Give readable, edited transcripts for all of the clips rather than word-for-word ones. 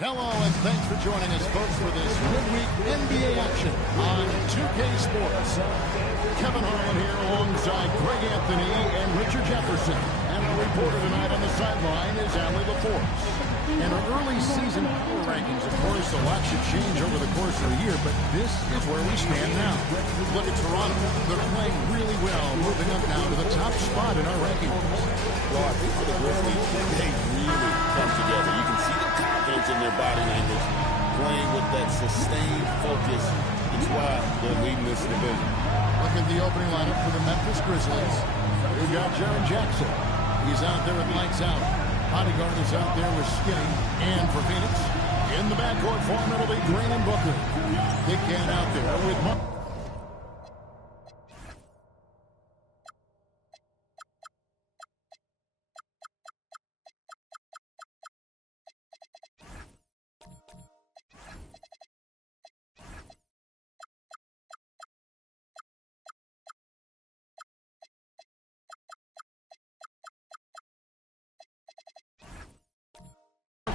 Hello, and thanks for joining us, folks, for this midweek NBA action on 2K Sports. Kevin Harlan here alongside Greg Anthony and Richard Jefferson. And our reporter tonight on the sideline is Allie LaForce. And our early season power rankings, of course, a lot should change over the course of the year, but this is where we stand now. Look at Toronto. They're playing really well, moving up now to the top spot in our rankings. Well, I think for the Grizzlies, they really come together. You can see the confidence in their body language, playing with that sustained focus. It's why they're leading this division. Look at the opening lineup for the Memphis Grizzlies. We've got Jaren Jackson. He's out there with lights out. Bodyguard is out there with Skinny. And for Phoenix, in the backcourt for him, it'll be Green and Booker. Big Can out there with Mark.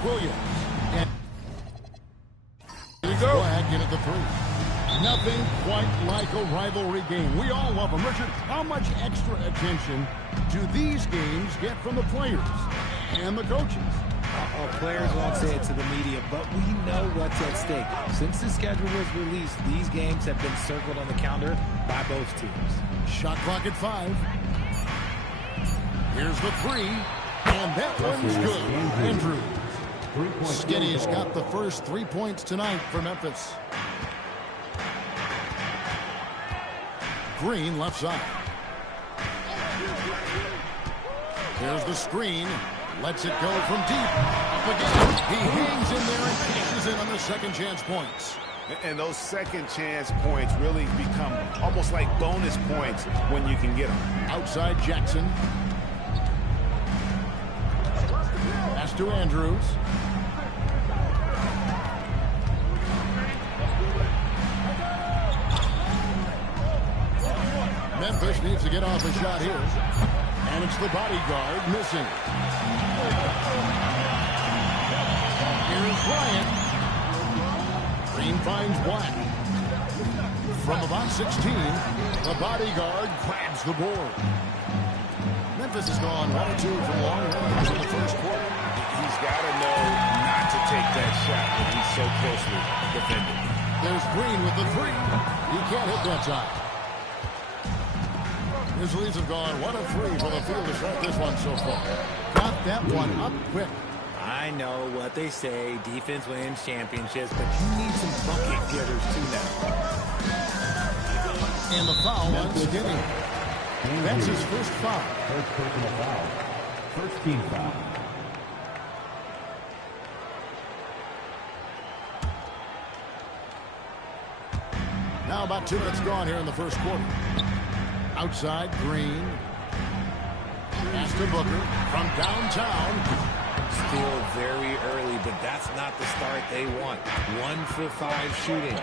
Williams. And here you go. Glad get at the three. Nothing quite like a rivalry game. We all love them. Richard, how much extra attention do these games get from the players and the coaches? Players won't say it to the media, but we know what's at stake. Since the schedule was released, these games have been circled on the calendar by both teams. Shot clock at 5. Here's the three, and that one's good. Andrews. Skinny's got the first 3 points tonight for Memphis. Green left side. Here's the screen. Lets it go from deep. Up again. He hangs in there and cashes in on the second chance points. And those second chance points really become almost like bonus points when you can get them. Outside Jackson. Pass to Andrews. Memphis needs to get off a shot here. And it's the bodyguard missing. Here's Bryant. Green finds Black. From about 16, the bodyguard grabs the board. Memphis has gone 1 or 2 from long range in the first quarter. He's got to know not to take that shot when he's so closely defended. There's Green with the three. He can't hit that shot. Grizzlies have gone 1 of 3 from the field to start this one so far. Got that one up quick. I know what they say, defense wins championships, but you need some bucket getters too now. And the foul on Skinny. That's his first foul. First personal foul. First team foul. Now about 2 minutes gone here in the first quarter. Outside, Green. Pass to Booker from downtown. Still very early, but that's not the start they want. 1 for 5 shooting.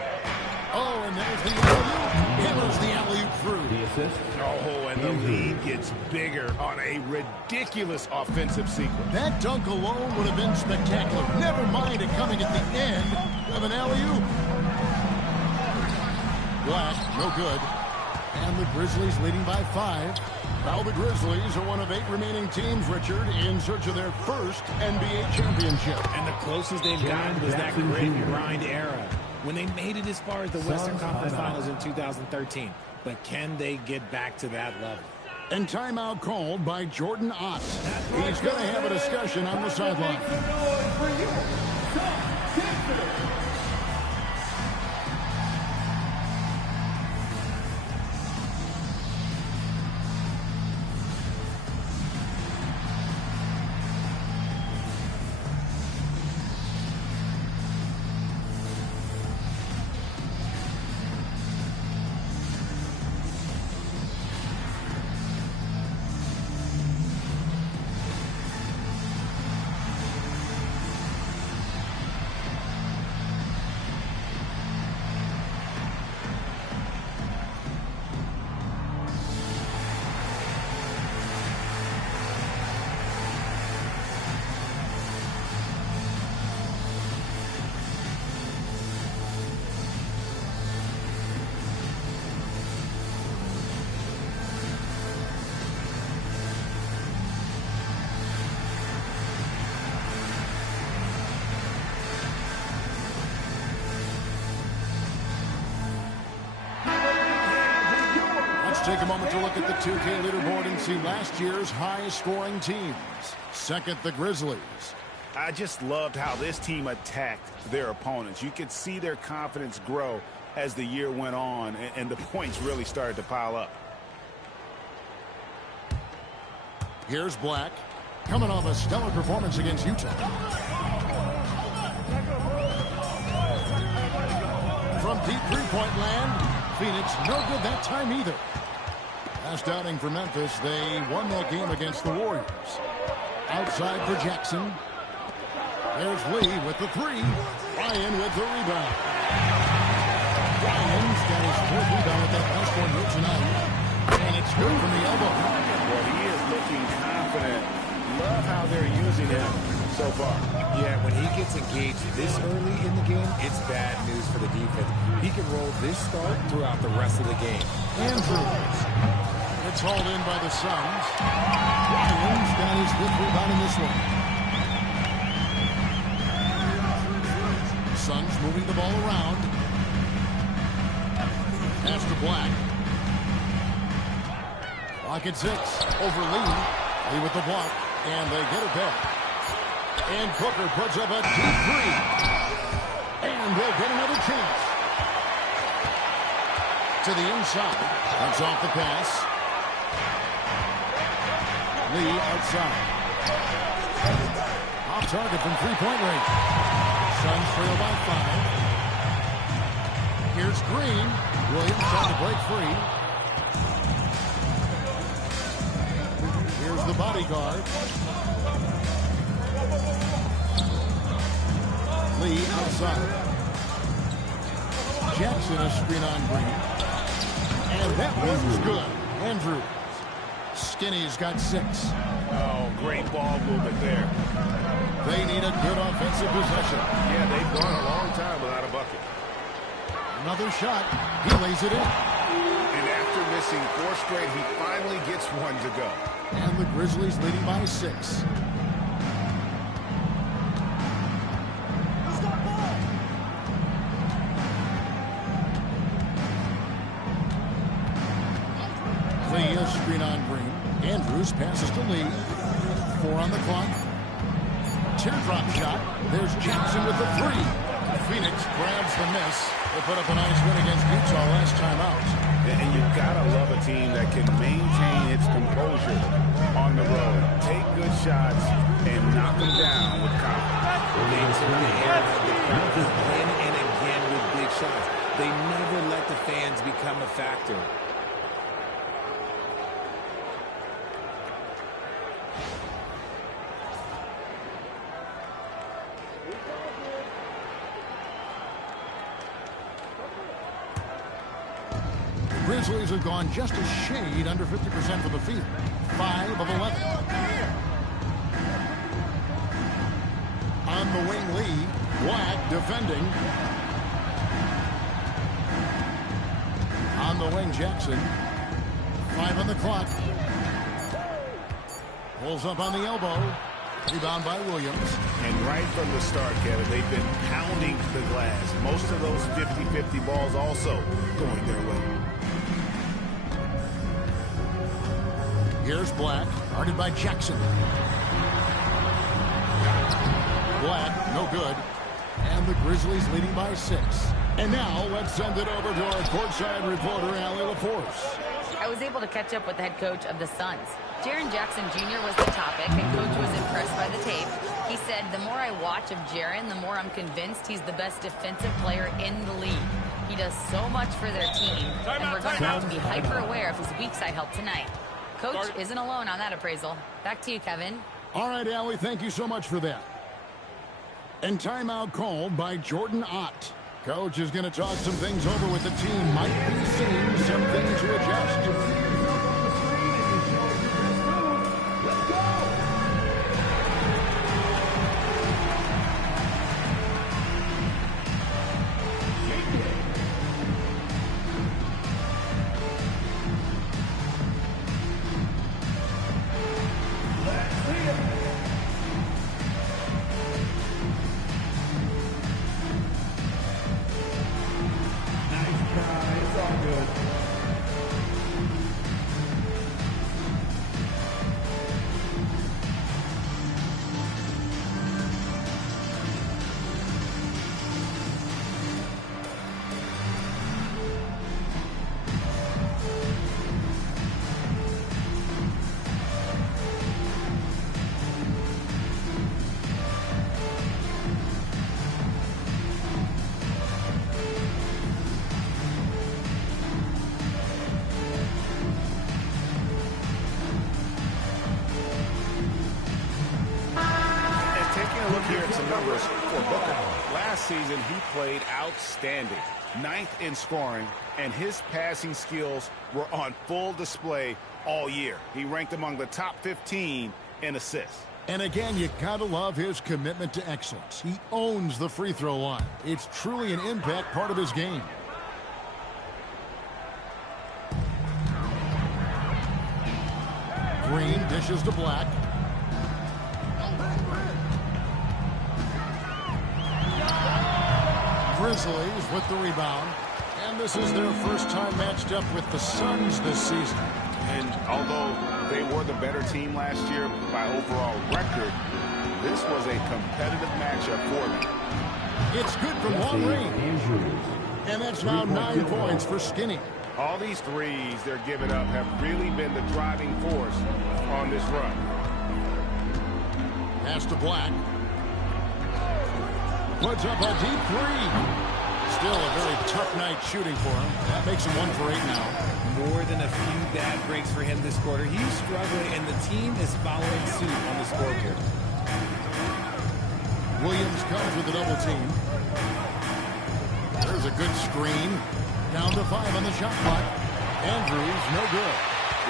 Oh, and there's the alley-oop. Hammers the alley-oop through. The assist. Oh, and the lead gets bigger on a ridiculous offensive sequence. That dunk alone would have been spectacular. Never mind it coming at the end of an alley-oop. Black, no good. And the Grizzlies leading by 5. Now the Grizzlies are one of 8 remaining teams, Richard, in search of their first NBA championship. And the closest they've gotten was that grit and grind era, when they made it as far as the Western Conference Finals in 2013. But can they get back to that level? And timeout called by Jordan Ott. He's going to have a discussion on the sideline. take a moment to look at the 2K leaderboard and see last year's high-scoring teams. Second, the Grizzlies. I just loved how this team attacked their opponents. You could see their confidence grow as the year went on, and the points really started to pile up. Here's Black, coming off a stellar performance against Utah. From deep three-point land, Phoenix no good that time either. Last outing for Memphis, they won that game against the Warriors. Outside for Jackson. There's Lee with the three. Ryan with the rebound. Ryan's got his fourth rebound with that last one here tonight. And it's good from the elbow. Well, he is looking confident. Love how they're using him so far. Yeah, when he gets engaged this early in the game, it's bad news for the defense. He can roll this start throughout the rest of the game. Andrews. It's hauled in by the Suns. Ryan's got his fifth rebound in this one. Suns moving the ball around. Pass to Black. Block at 6. Over Lee. Lee with the block. And they get it back. And Booker puts up a deep three. And they'll get another chance. To the inside. Cuts off the pass. Lee outside. Off target from three-point range. Suns trail by 5. Here's Green. Williams trying to break free. Here's the bodyguard. Lee outside. Jackson a screen on Green. And that one's good. Andrews. Skinny's got 6. Oh, great ball movement there. They need a good offensive possession. Yeah, they've gone a long time without a bucket. Another shot. He lays it in. And after missing 4 straight, he finally gets one to go. And the Grizzlies leading by 6. Lee, a screen on Green. Andrews passes to Lee. 4 on the clock. Teardrop shot. There's Jackson with the 3. Phoenix grabs the miss. They put up a nice win against Utah last time out. And you've got to love a team that can maintain its composure on the road. Take good shots and knock them down with confidence. They took the air out of the crowd again and again with big shots. They never let the fans become a factor. Grizzlies have gone just a shade under 50% from the field. 5 of 11. On the wing, Lee. Black defending. On the wing, Jackson. 5 on the clock. Pulls up on the elbow. Rebound by Williams. And right from the start, Kevin, they've been pounding the glass. Most of those 50-50 balls also going their way. Here's Black, guarded by Jackson. Black, no good. And the Grizzlies leading by 6. And now, let's send it over to our courtside reporter, Allie LaForce. I was able to catch up with the head coach of the Suns. Jaren Jackson Jr. was the topic, and Coach was impressed by the tape. He said, the more I watch of Jaren, the more I'm convinced he's the best defensive player in the league. He does so much for their team, and we're going to have to be hyper-aware of his weak side help tonight. Coach isn't alone on that appraisal. Back to you, Kevin. All right, Allie, thank you so much for that. And timeout called by Jordan Ott. Coach is going to talk some things over with the team. Might be seeing something to adjust. Taking a look here at some numbers for Booker. Last season, he played outstanding. 9th in scoring, and his passing skills were on full display all year. He ranked among the top 15 in assists. And again, you gotta love his commitment to excellence. He owns the free throw line. It's truly an impact part of his game. Green dishes to Black. Grizzlies with the rebound. And this is their first time matched up with the Suns this season. And although they were the better team last year by overall record, this was a competitive matchup for them. It's good from long range. And that's now 9 points for Skinny. All these threes they're giving up have really been the driving force on this run. Pass to Black. Puts up a deep three. Still a very tough night shooting for him. That makes him 1 for 8 now. More than a few bad breaks for him this quarter. He's struggling, and the team is following suit on the scoreboard. Williams comes with a double team. There's a good screen. Down to 5 on the shot clock. Andrews, no good.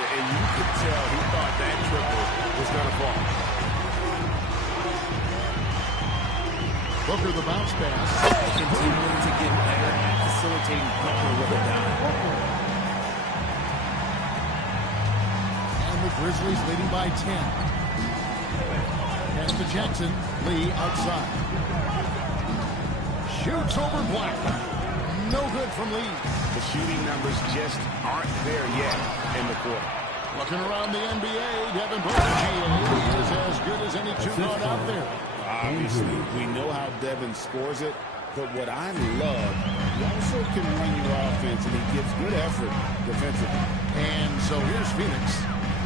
Yeah, and you could tell he thought that triple was going to fall. Booker the bounce pass. Continuing to get better at facilitating Booker with a dime. And the Grizzlies leading by 10. Pass to Jackson. Lee outside. Shoots over Black. No good from Lee. The shooting numbers just aren't there yet in the quarter. Looking around the NBA, Devin Booker, GA, is as good as any two-guard out there. Obviously, we know how Devin scores it, but what I love, he also can run your offense, and he gives good effort defensively. And so here's Phoenix.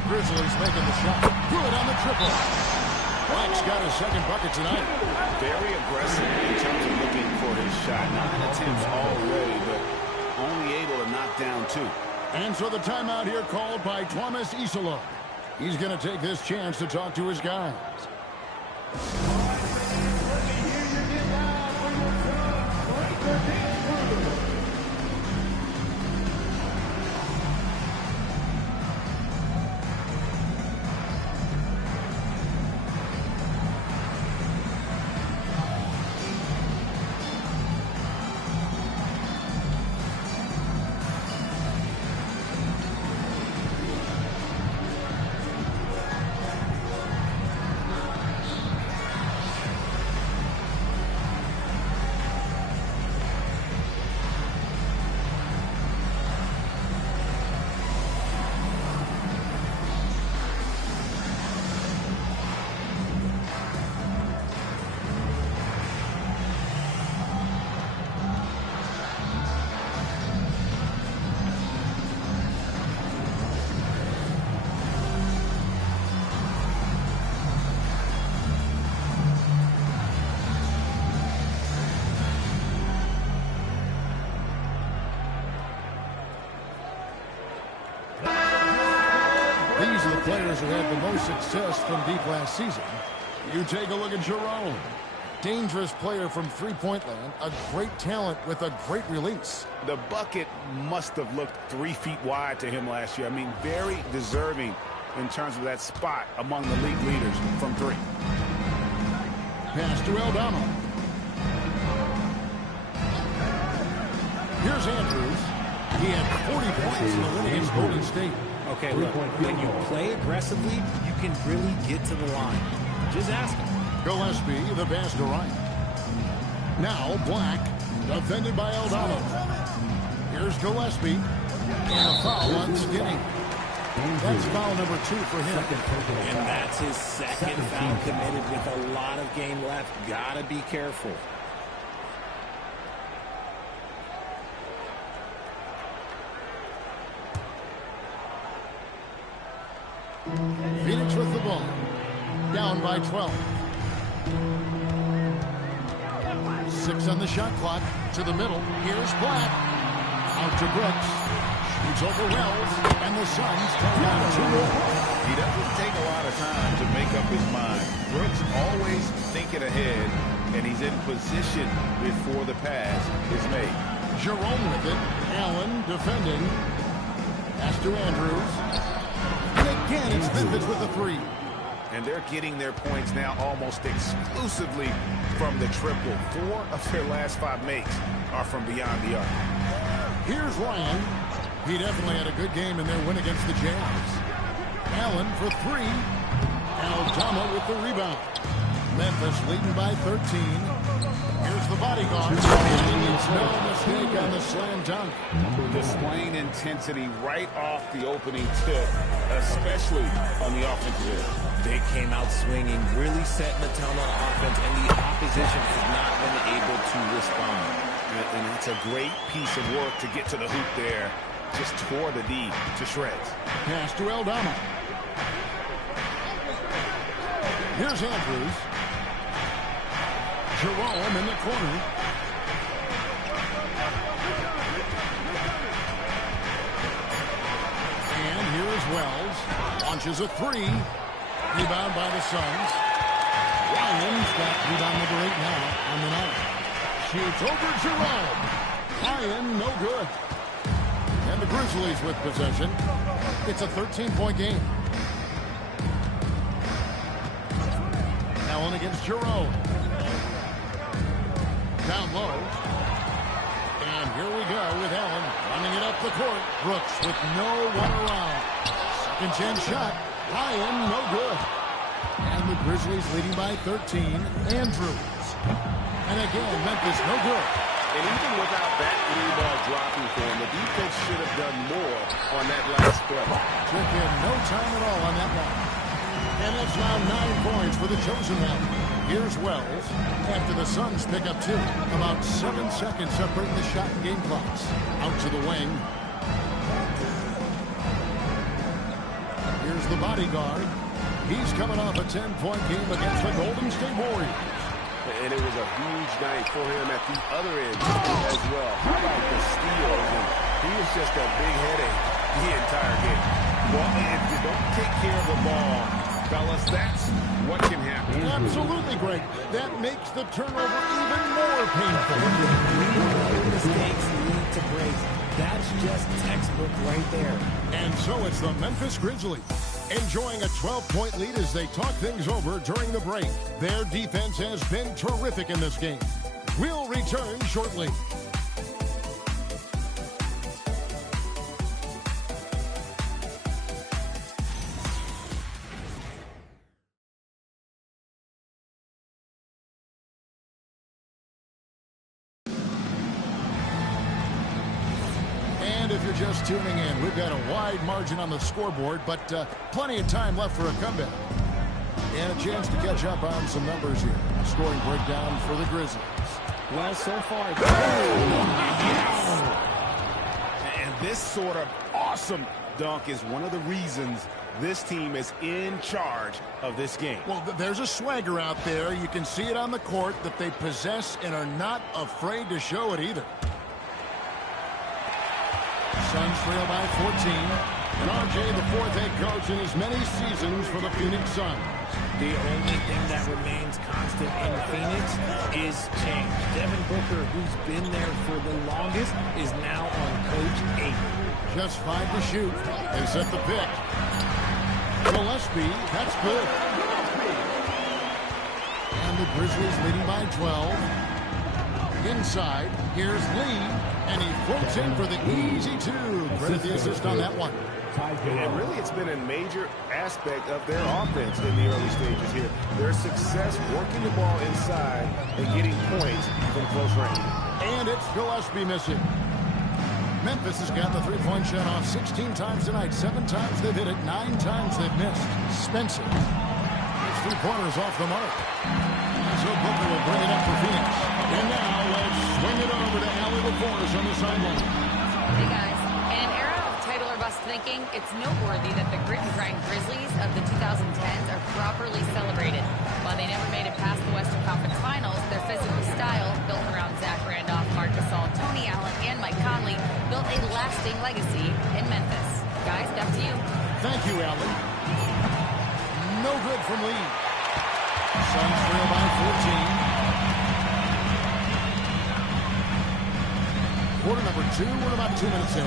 Grizzlies making the shot. Good on the triple. Black's got his second bucket tonight. Very aggressive in terms of looking for his shot. 9 attempts already, but only able to knock down 2. And so the timeout here called by Thomas Isola. He's going to take this chance to talk to his guys. These are the players who had the most success from deep last season. You take a look at Jerome. Dangerous player from three-point land. A great talent with a great release. The bucket must have looked 3 feet wide to him last year. I mean, very deserving in terms of that spot among the league leaders from 3. Pass to Aldama. Here's Andrews. He had 40 points in the win against Golden State. Okay, look, when you play aggressively, you can really get to the line. Just ask him. Gillespie, the pass to Ryan. Now Black, defended by Aldama. Here's Gillespie. And a foul on Skinny. That's foul number 2 for him. And that's his second foul committed with a lot of game left. Gotta be careful. Phoenix with the ball. Down by 12. 6 on the shot clock. To the middle. Here's Black. Out to Brooks. Shoots over Wells. And the Suns take down 2 more. He doesn't take a lot of time to make up his mind. Brooks always thinking ahead, and he's in position before the pass is made. Jerome with it. Allen defending. Pass to Andrews. And again, it's Memphis with the three. And they're getting their points now almost exclusively from the triple. 4 of their last 5 makes are from beyond the arc. Here's Ryan. He definitely had a good game in their win against the Jazz. Allen for 3. Aldama with the rebound. Memphis leading by 13. Here's the bodyguard. It's no mistake on the slam dunk. Displaying intensity right off the opening tip, especially on the offensive end. They came out swinging, really setting the tone on offense, and the opposition has not been able to respond. And it's a great piece of work to get to the hoop there. Just tore the D to shreds. Pass to Aldama. Here's Andrews. Jerome in the corner. And here is Wells. Launches a 3. Rebound by the Suns. Ryan's got rebound number 8 now on the night. Shoots over Jerome. Ryan, no good. And the Grizzlies with possession. It's a 13-point game. Allen against Jerome. Down low. And here we go with Allen running it up the court. Brooks with no one around. Second chance shot. Ryan, no good. And the Grizzlies leading by 13. Andrews. And again, Memphis, no good. And even without that three ball dropping for him, the defense should have done more on that last play. Took him no time at all on that one. And it's now 9 points for the chosen one. Here's Wells after the Suns pick up 2. About 7 seconds separating the shot and game clocks. Out to the wing. Here's the bodyguard. He's coming off a 10-point game against the Golden State Warriors. And it was a huge night for him at the other end as well. How about the steals? And he was just a big headache the entire game. Well, if you don't take care of the ball, fellas, that's what can happen. Absolutely, Greg. That makes the turnover even more painful. Mistakes lead to breaks. That's just textbook right there. And so it's the Memphis Grizzlies enjoying a 12-point lead as they talk things over during the break. Their defense has been terrific in this game. We'll return shortly. And if you're just tuning in, we've got a wide margin on the scoreboard, but plenty of time left for a comeback. And a chance to catch up on some numbers here. Scoring breakdown for the Grizzlies. Well, so far, And this sort of awesome dunk is one of the reasons this team is in charge of this game. Well, there's a swagger out there. You can see it on the court that they possess and are not afraid to show it either. Suns trail by 14. And RJ, the 4th head coach in as many seasons for the Phoenix Suns. the only thing that remains constant in Phoenix is change. Devin Booker, who's been there for the longest, is now on coach 8. Just 5 to shoot. They set the pick. Gillespie, that's good. And the Grizzlies leading by 12. Inside, here's Lee, and he floats in for the easy 2. Credit the assist on that one. And really, it's been a major aspect of their offense in the early stages here. Their success working the ball inside and getting points from close range. And it's Gillespie missing. Memphis has gotten the three-point shot off 16 times tonight. 7 times they've hit it, 9 times they've missed. Spencer. His 3-pointers off the mark. So Booker will bring it up for Phoenix. And now let's swing it over to Allie LaForce on the sideline. Hey guys, in an era of title or bust thinking, it's noteworthy that the grit and grind Grizzlies of the 2010s are properly celebrated. While they never made it past the Western Conference Finals, their physical style, built around Zach Randolph, Marc Gasol, Tony Allen, and Mike Conley, built a lasting legacy in Memphis. Guys, back to you. Thank you, Allie. No good from Lee. Suns trail by 14. Quarter number 2. We're about 2 minutes in.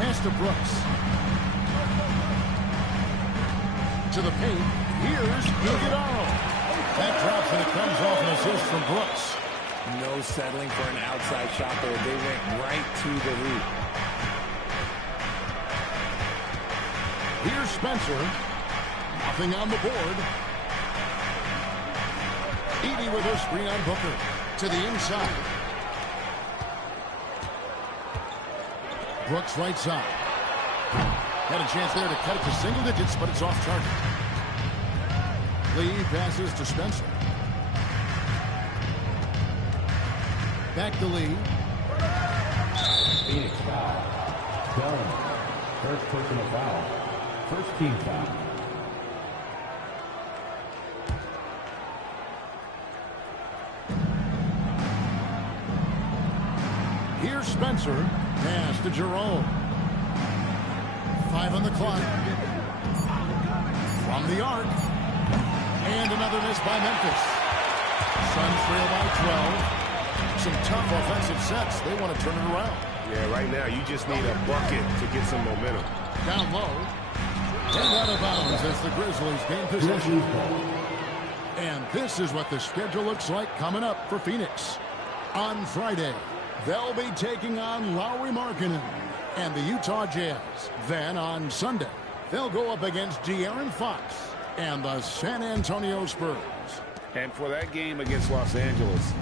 Pass to Brooks. To the paint. Here's Iguodala. That drops and it comes off an assist from Brooks. No settling for an outside shot there. They went right to the hoop. Here's Spencer. Nothing on the board. Edey with her screen on Booker. To the inside. Brooks right side. Had a chance there to cut it to single digits, but it's off target. Lee passes to Spencer. Back to Lee. Phoenix foul. Done. First personal foul. First team foul. Here's Spencer. Pass to Jerome. 5 on the clock. From the arc. And another miss by Memphis. Suns trail by 12. Some tough offensive sets. They want to turn it around. Yeah, right now you just need a bucket to get some momentum. Down low. And out of bounds as the Grizzlies gain possession. And this is what the schedule looks like coming up for Phoenix. On Friday, they'll be taking on Lauri Markkanen and the Utah Jazz. Then on Sunday, they'll go up against De'Aaron Fox and the San Antonio Spurs. And for that game against Los Angeles,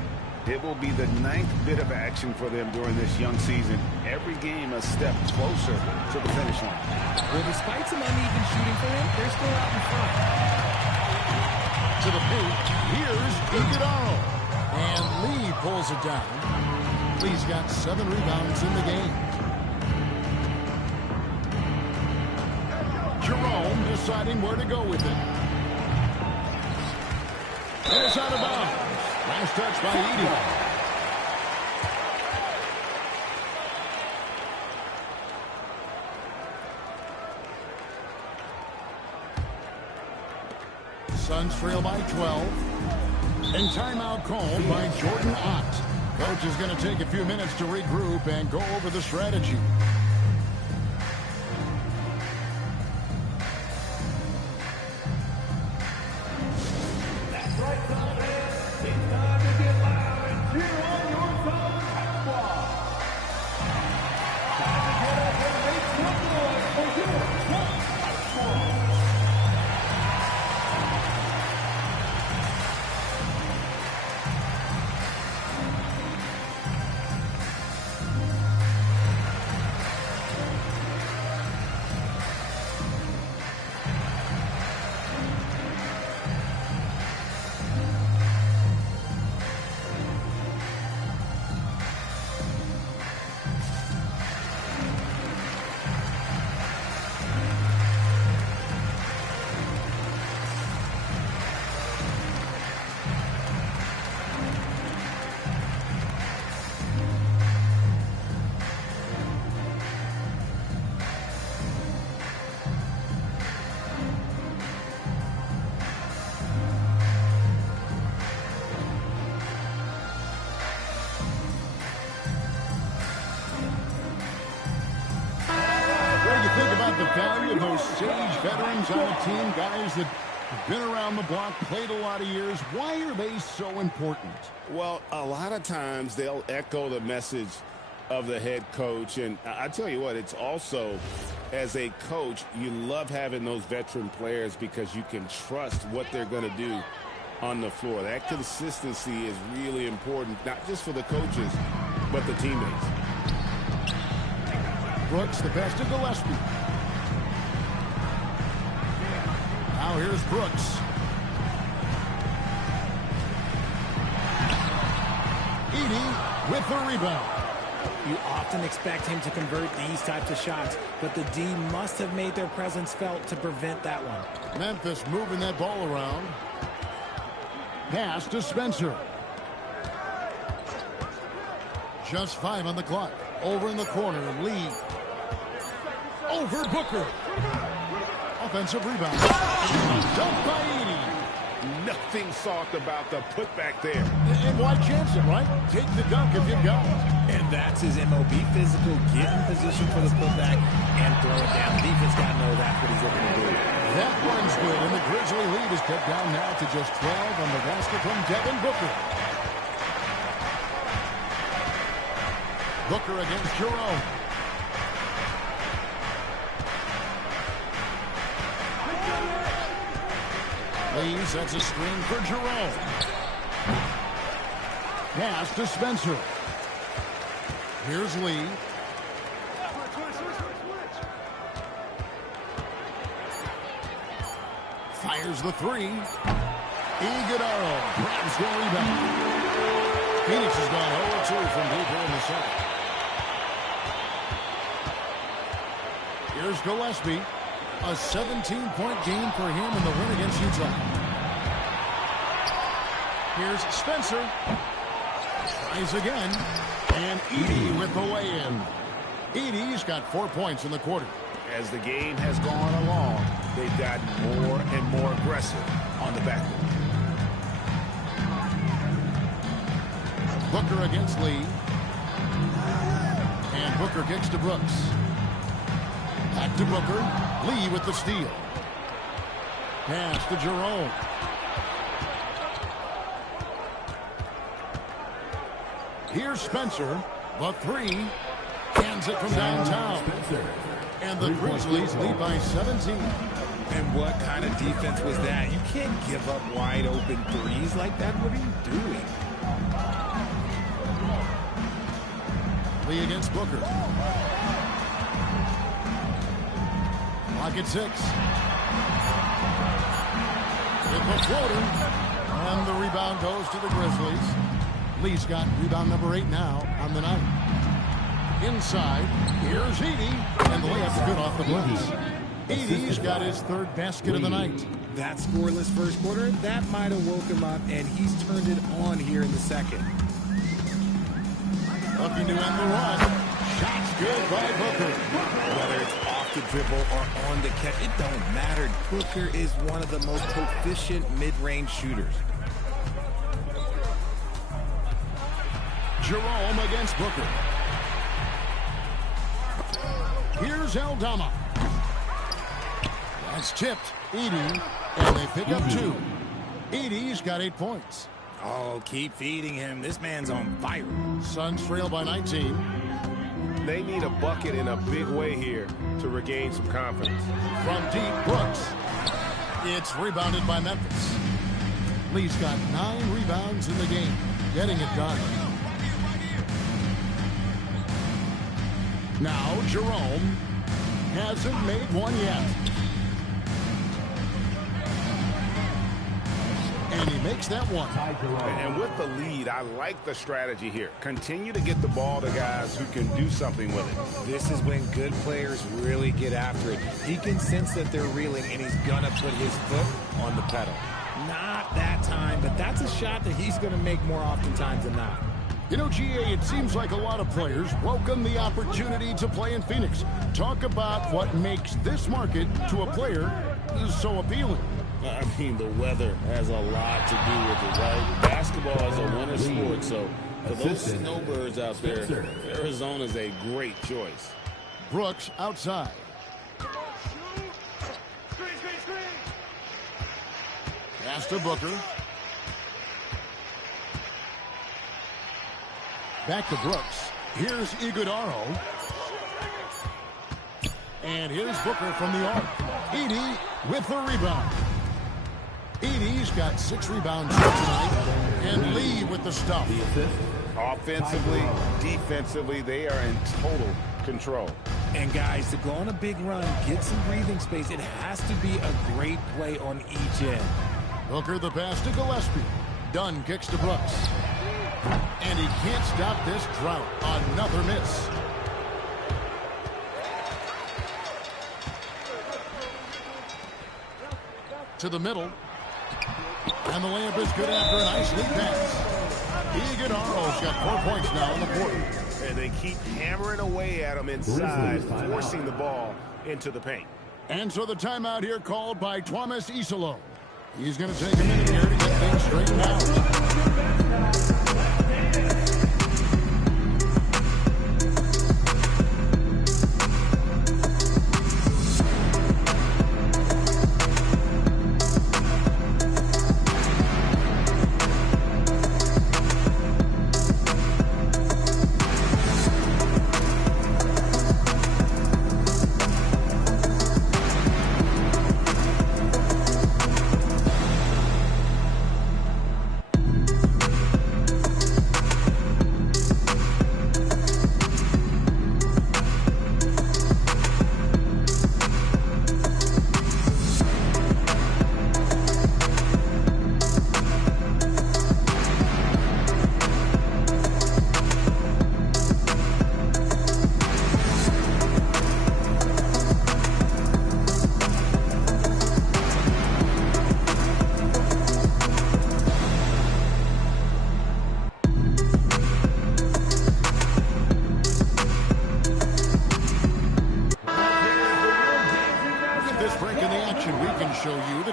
it will be the 9th bit of action for them during this young season. Every game a step closer to the finish line. Well, despite some uneven shooting for them, they're still out in front. To the paint, here's Iguodala. And Lee pulls it down. Lee's got 7 rebounds in the game. Jerome deciding where to go with it. And it's out of bounds. Last touch by Edey. Suns trail by 12. And timeout called by Jordan Ott. Coach is going to take a few minutes to regroup and go over the strategy. The value of those sage veterans on a team, guys that have been around the block, played a lot of years. Why are they so important? Well, a lot of times they'll echo the message of the head coach. And I tell you what, it's also, as a coach, you love having those veteran players because you can trust what they're going to do on the floor. That consistency is really important, not just for the coaches, but the teammates. Brooks, the best of Gillespie. Now here's Brooks. Edey with the rebound. You often expect him to convert these types of shots, but the D must have made their presence felt to prevent that one. Memphis moving that ball around. Pass to Spencer. Just 5 on the clock. Over in the corner, Lee. Over Booker. offensive rebound. Dunked by Edey. Nothing soft about the putback there. And why chance it, right? Take the dunk if you got it. And that's his MOB, physical, get in position for the putback and throw it down. Defense got to know that's what he's looking to do. That one's good, and the Grizzly lead is cut down now to just 12 on the basket from Devin Booker. Booker against Jerome. Lee sets a screen for Jerome. Pass to Spencer. Here's Lee. Fires the three. Iguodala grabs the rebound. Phoenix has gone 0-2 from deep here in the second. Here's Gillespie. A 17-point game for him in the win against Utah. Here's Spencer. Tries again. And Edey with the lay-in. Edey's got 4 points in the quarter. As the game has gone along, they've gotten more and more aggressive on the backcourt. Booker against Lee. And Booker kicks to Brooks. Back to Booker. Lee with the steal. Pass to Jerome. Here's Spencer. The three. Cans it from downtown. And the Grizzlies lead by 17. And what kind of defense was that? You can't give up wide open threes like that. What are you doing? Lee against Booker. Clock at 6. With the floater. And the rebound goes to the Grizzlies. Lee's got rebound number 8 now on the night. Inside, here's Edey. And the layup's good off the glass. Edey's got his third basket of the night. That scoreless first quarter, that might have woke him up, and he's turned it on here in the second. Looking to end the run. Shots good by Booker. Whether it's off the dribble or on the catch, it don't matter. Booker is one of the most proficient mid-range shooters. Jerome against Booker. Here's Aldama. That's tipped. Edey, and they pick up 2. Edey's got 8 points. Oh, keep feeding him. This man's on fire. Suns trail by 19. They need a bucket in a big way here to regain some confidence. From deep, Brooks. It's rebounded by Memphis. Lee's got 9 rebounds in the game, getting it done. Now Jerome hasn't made one yet. And he makes that one. And with the lead, I like the strategy here. Continue to get the ball to guys who can do something with it. This is when good players really get after it. He can sense that they're reeling, and he's going to put his foot on the pedal. Not that time, but that's a shot that he's going to make more oftentimes than not. You know, GA, it seems like a lot of players welcome the opportunity to play in Phoenix. Talk about what makes this market to a player so appealing. I mean, the weather has a lot to do with it, right? Basketball is a winter sport, so for those snowbirds out there, Arizona's a great choice. Brooks outside. Pass to Booker. Back to Brooks. Here's Iguodala. And here's Booker from the arc. Edey with the rebound. Edey's got 6 rebounds tonight. And Lee with the stuff. Offensively, defensively, they are in total control. And guys, to go on a big run, get some breathing space, it has to be a great play on each end. Booker the pass to Gillespie. Dunn kicks to Brooks. And he can't stop this drought. Another miss. To the middle. And the layup is good after a nice lead pass. Iguodala's got 4 points now in the quarter. And they keep hammering away at him inside, forcing the ball into the paint. And so the timeout here called by Thomas Isolo. He's going to take a minute here to get things straightened out.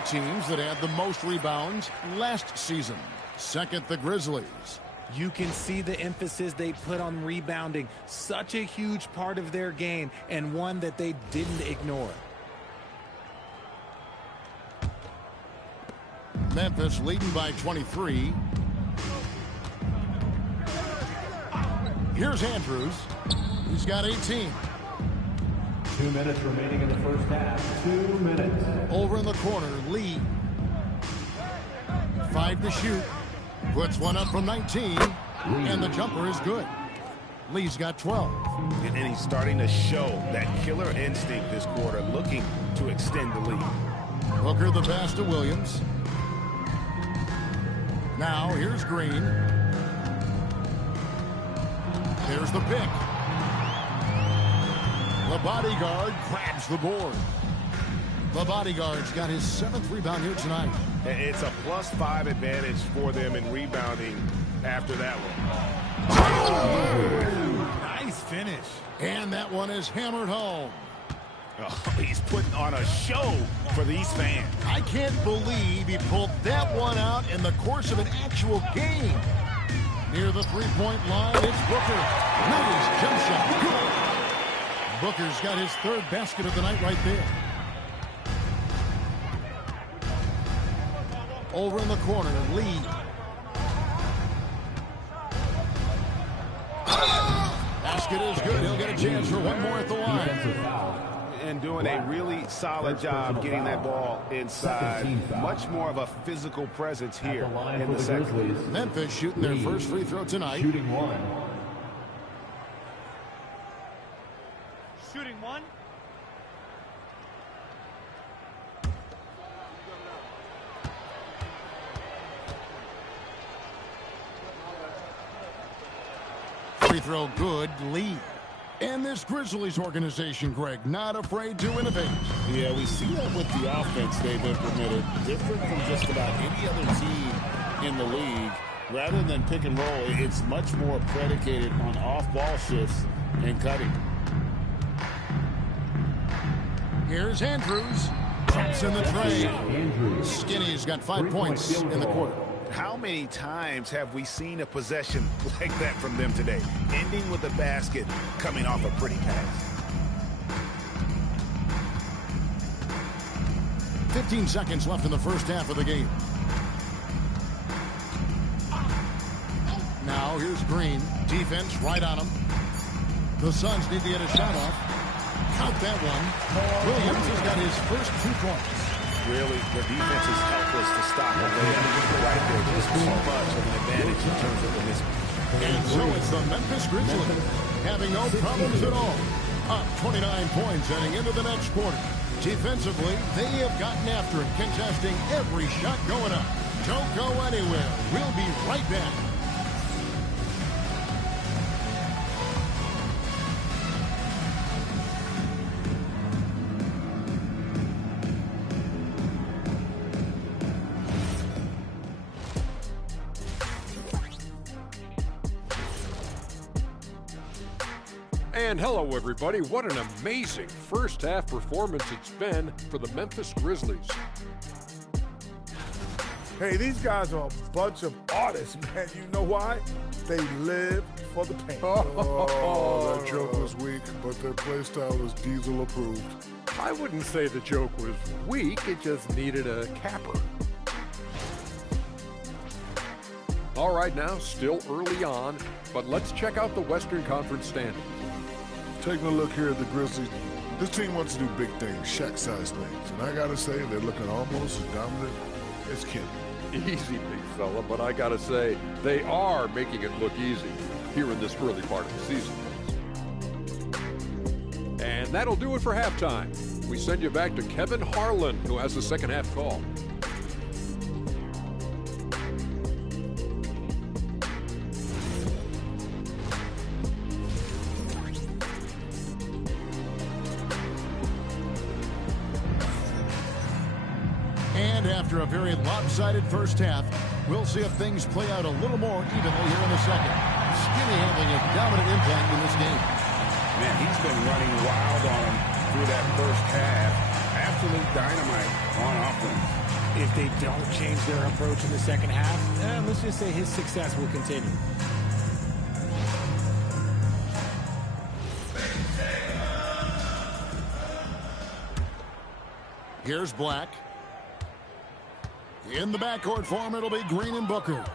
Teams that had the most rebounds last season. Second, the Grizzlies. You can see the emphasis they put on rebounding. Such a huge part of their game, and one that they didn't ignore. Memphis leading by 23. Here's Andrews. He's got 18. 2 minutes remaining in the first half. 2 minutes. Over in the corner, Lee. 5 to shoot. Puts one up from 19. And the jumper is good. Lee's got 12. And he's starting to show that killer instinct this quarter, looking to extend the lead. Booker the pass to Williams. Now here's Green. Here's the pick. The bodyguard grabs the board. The bodyguard's got his 7th rebound here tonight. It's a +5 advantage for them in rebounding after that one. Nice finish. And that one is hammered home. Oh, he's putting on a show for these fans. I can't believe he pulled that one out in the course of an actual game. Near the three-point line, it's Booker. Nice jump shot. Good. Booker's got his 3rd basket of the night right there. Over in the corner, Lee. Basket is good. He'll get a chance for one more at the line. And doing a really solid job getting that ball inside. Much more of a physical presence here in the second. Memphis shooting their first free throw tonight. Shooting one. Shooting one. Free throw good, Lee. And this Grizzlies organization, Greg, not afraid to innovate. Yeah, we see that with the offense they've implemented. Different from just about any other team in the league. Rather than pick and roll, it's much more predicated on off-ball shifts and cutting. Here's Andrews. Drops in the tray. Skinny's got 5 points in the quarter. How many times have we seen a possession like that from them today? Ending with a basket, coming off a pretty pass. 15 seconds left in the first half of the game. Now here's Green. Defense right on him. The Suns need to get a shot off. Count that one. Williams has got his first 2 points. Really, the defense is helpless to stop the layup right there. Just too much of an advantage in terms of the mismatch. And so it's the Memphis Grizzlies having no problems at all. Up 29 points heading into the next quarter. Defensively, they have gotten after it, contesting every shot going up. Don't go anywhere. We'll be right back. And hello, everybody. What an amazing first-half performance it's been for the Memphis Grizzlies. Hey, these guys are a bunch of artists, man. You know why? They live for the paint. Oh, that joke was weak, but their play style is Diesel approved. I wouldn't say the joke was weak. It just needed a capper. All right, now, still early on, but let's check out the Western Conference standings. Taking a look here at the Grizzlies, this team wants to do big things, Shaq-sized things. And I got to say, they're looking almost as dominant as Kenny. Easy, big fella, but I gotta say, they are making it look easy here in this early part of the season. And that'll do it for halftime. We send you back to Kevin Harlan, who has the second half call. And after a very lopsided first half, we'll see if things play out a little more evenly here in the second. Skinny having a dominant impact in this game. Man, he's been running wild on him through that first half. Absolute dynamite on offense. If they don't change their approach in the second half, let's just say his success will continue. Here's Black. In the backcourt for him, it'll be Green and Booker.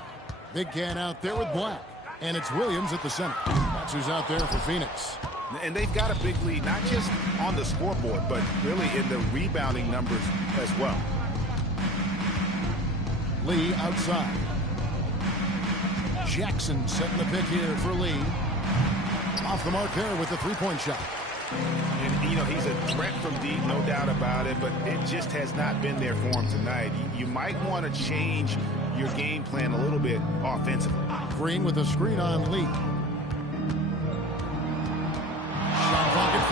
Big can out there with Black. And it's Williams at the center. That's who's out there for Phoenix. And they've got a big lead, not just on the scoreboard, but really in the rebounding numbers as well. Lee outside. Jackson setting the pick here for Lee. Off the mark there with the three-point shot. And, you know, he's a threat from deep, no doubt about it, but it just has not been there for him tonight. You might want to change your game plan a little bit offensively. Green with a screen on Lee. Shot clock at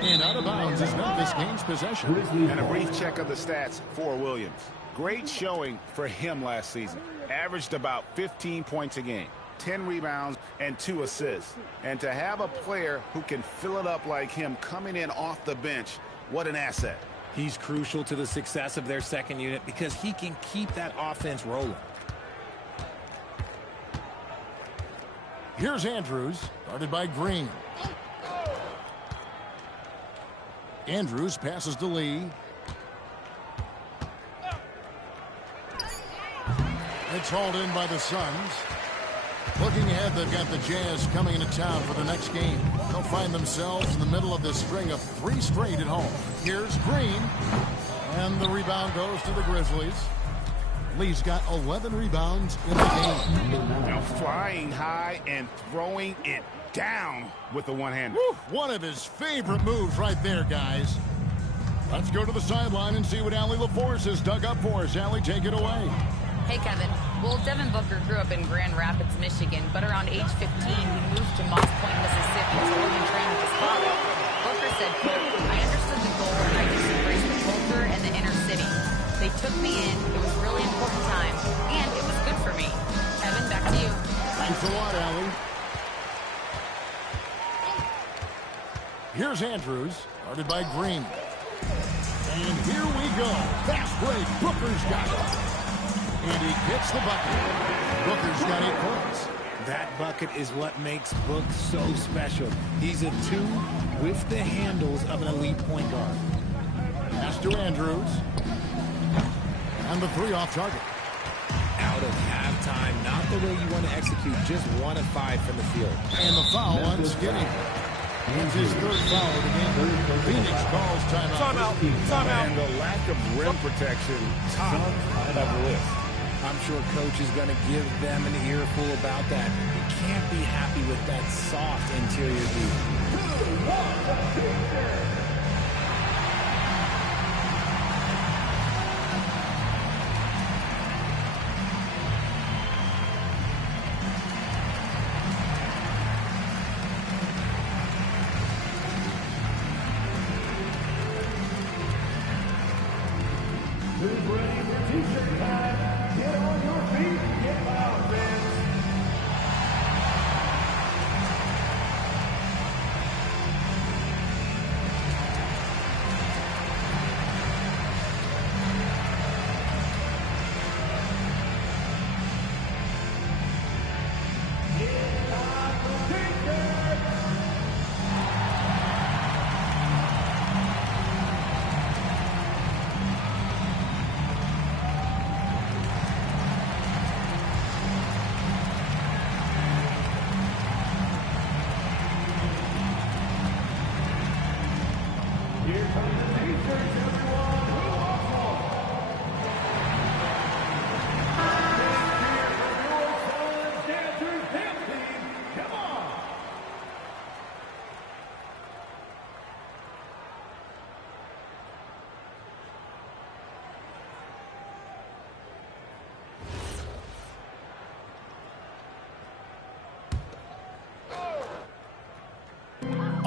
5. And out of bounds is Memphis gains possession. And a brief check of the stats for Williams. Great showing for him last season. Averaged about 15 points a game. 10 rebounds and 2 assists. And to have a player who can fill it up like him coming in off the bench, what an asset. He's crucial to the success of their second unit because he can keep that offense rolling. Here's Andrews, guarded by Green. Andrews passes to Lee. It's hauled in by the Suns. Looking ahead, they've got the Jazz coming into town for the next game. They'll find themselves in the middle of this string of 3 straight at home. Here's Green. And the rebound goes to the Grizzlies. Lee's got 11 rebounds in the game. Now flying high and throwing it down with the one-hander. One of his favorite moves right there, guys. Let's go to the sideline and see what Allie LaForce has dug up for us. Allie, take it away. Hey, Kevin. Well, Devin Booker grew up in Grand Rapids, Michigan, but around age 15, he moved to Moss Point, Mississippi to live and train with his father. Booker said, quote, I understood the goal and I just embraced the culture and the inner city. They took me in. It was a really important time, and it was good for me. Kevin, back to you. Thanks a lot, Allie. Here's Andrews, guarded by Green. And here we go. Fast break. Booker's got it. And he gets the bucket. Booker's got 8 points. That bucket is what makes Book so special. He's a 2 with the handles of an elite point guard. Pass to Andrews. And the 3 off target. Out of halftime, not the way you want to execute, just 1 of 5 from the field. And the foul on Skinny. It's his 3rd foul of the game. Phoenix calls timeout. Timeout. And the lack of rim protection, top of the list. I'm sure Coach is going to give them an earful about that. You can't be happy with that soft interior D.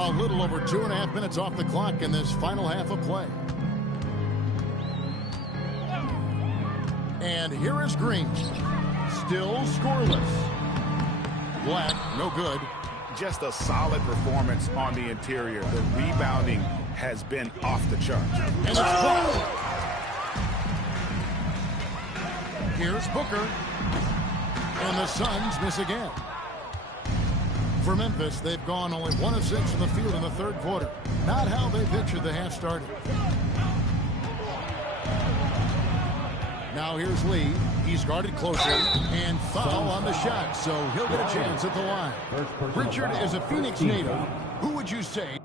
A little over 2.5 minutes off the clock in this final half of play. And here is Green. Still scoreless. Black, no good. Just a solid performance on the interior. The rebounding has been off the charts. And it's blocked. Here's Booker. And the Suns miss again. For Memphis, they've gone only 1 of 6 from the field in the third quarter. Not how they pictured the half started. Now here's Lee. He's guarded closely and foul on the shot, so he'll get a chance at the line. Richard is a Phoenix native. Who would you say?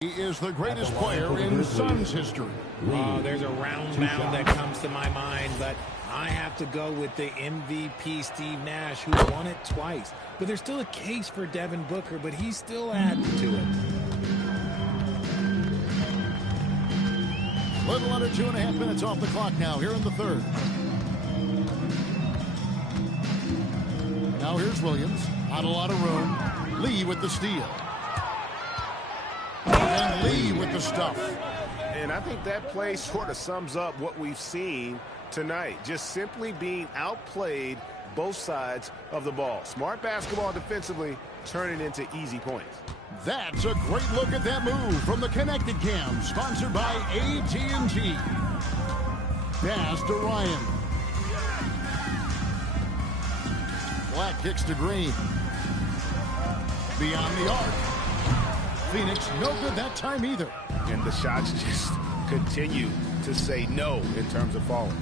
He is the greatest player in Suns history. Oh, there's a round mound that comes to my mind, but I have to go with the MVP Steve Nash, who won it twice. But there's still a case for Devin Booker, but he's still adding to it. Little under 2.5 minutes off the clock now here in the third. Now here's Williams. Not a lot of room. Lee with the steal. And Lee with the stuff. And I think that play sort of sums up what we've seen tonight. Just simply being outplayed both sides of the ball. Smart basketball defensively, turning into easy points. That's a great look at that move from the Connected Cam, sponsored by AT&T. Pass to Ryan. Black kicks to Green. Beyond the arc. Phoenix no good that time either. And the shots just continue to say no in terms of falling.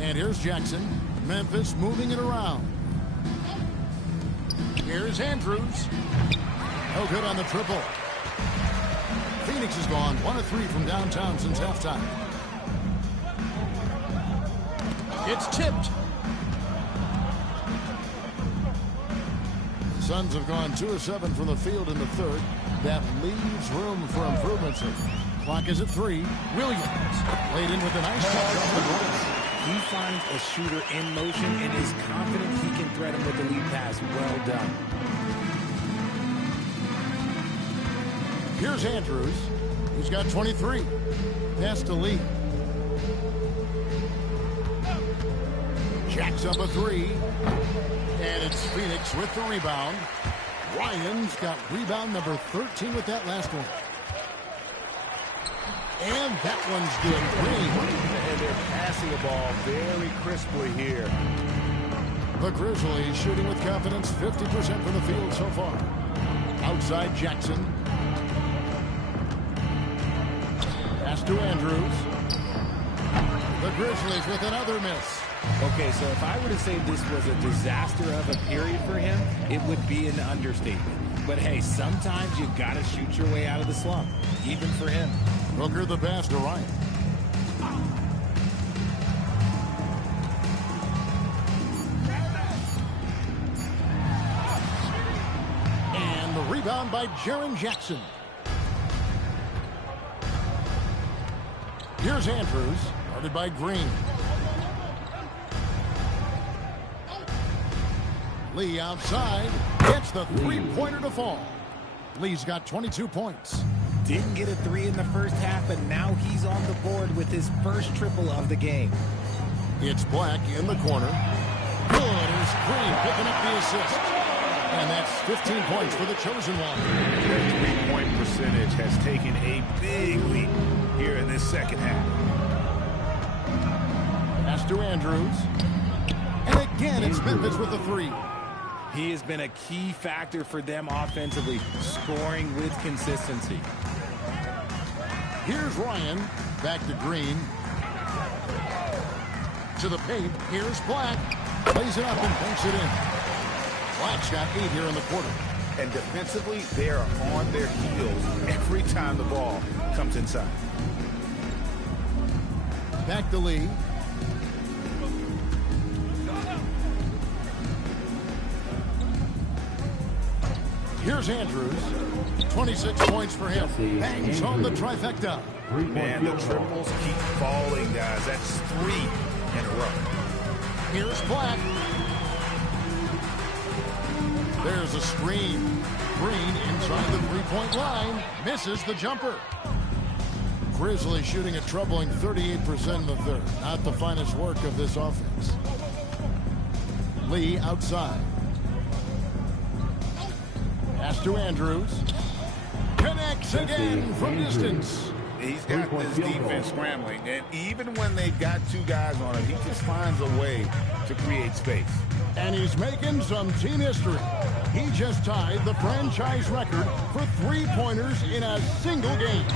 And here's Jackson. Memphis moving it around. Here's Andrews. No good on the triple. Phoenix has gone 1 of 3 from downtown since halftime. It's tipped. The Suns have gone 2 of 7 from the field in the third. That leaves room for improvements. Clock is at 3. Williams laid in with a nice touch off the glass. He finds a shooter in motion and is confident he can thread him with the lead pass. Well done. Here's Andrews. He's got 23. Pass to Lee. Jacks up a 3. And it's Phoenix with the rebound. Ryan's got rebound number 13 with that last one. And that one's good. Green. And they're passing the ball very crisply here. The Grizzlies shooting with confidence, 50% from the field so far. Outside Jackson. Pass to Andrews. The Grizzlies with another miss. Okay, so if I were to say this was a disaster of a period for him, it would be an understatement. But hey, sometimes you got to shoot your way out of the slump, even for him. Booker the pass to Ryan. rebound by Jaren Jackson. Here's Andrews, guarded by Green. Lee outside, gets the three-pointer to fall. Lee's got 22 points. Didn't get a three in the first half, but now he's on the board with his first triple of the game. It's Black in the corner. Good, here's Green picking up the assist. And that's 15 points for the chosen one. Their three-point percentage has taken a big leap here in this second half. Pass to Andrews. And again, it's Memphis with the three. He has been a key factor for them offensively, scoring with consistency. Here's Ryan. Back to Green. To the paint. Here's Black. Plays it up and banks it in. Black's got 8 here in the quarter. And defensively, they are on their heels every time the ball comes inside. Back to Lee. Here's Andrews. 26 points for him. Bangs on the trifecta. Man, the triples keep falling, guys. That's 3 in a row. Here's Black. There's a screen. Green inside the three-point line. Misses the jumper. Grizzlies shooting a troubling 38% in the third. Not the finest work of this offense. Lee outside. Pass to Andrews. Connects again from distance. He's got this defense scrambling, and even when they've got 2 guys on him, he just finds a way to create space. And he's making some team history. He just tied the franchise record for three-pointers in a single game.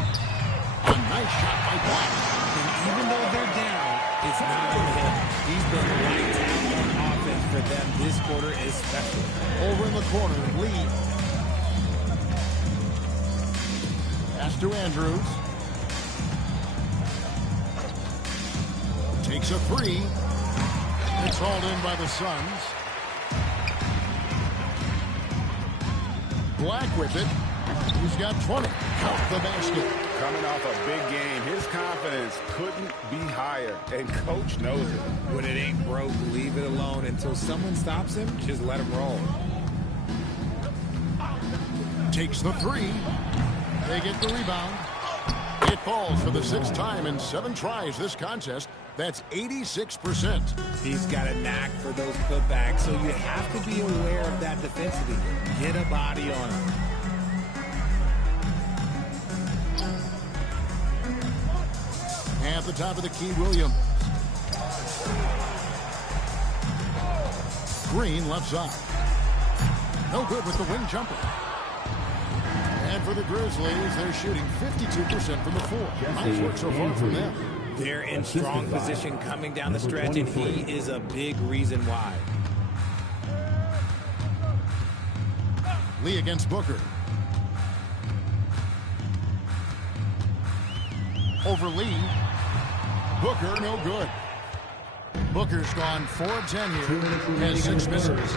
A nice shot by Black. And even though they're down, it's not on him. He's been lights out on offense for them this quarter especially. Over in the corner, Lee. Pass to Andrews. Takes a three. It's hauled in by the Suns. Black with it. He's got 20. Count the basket. Coming off a big game, his confidence couldn't be higher, and Coach knows it. When it ain't broke, leave it alone. Until someone stops him, just let him roll. Takes the three. They get the rebound. It falls for the 6th time in 7 tries this contest. That's 86%. He's got a knack for those putbacks, so you have to be aware of that defensively. Get a body on him. At the top of the key, Williams. Green left side. No good with the wing jumper. And for the Grizzlies, they're shooting 52% from the floor. Nice work so far from them. They're in strong position coming down the stretch, and he is a big reason why. Lee against Booker. Over Lee. Booker, no good. Booker's gone 4 of 10 here. Has 6 misses.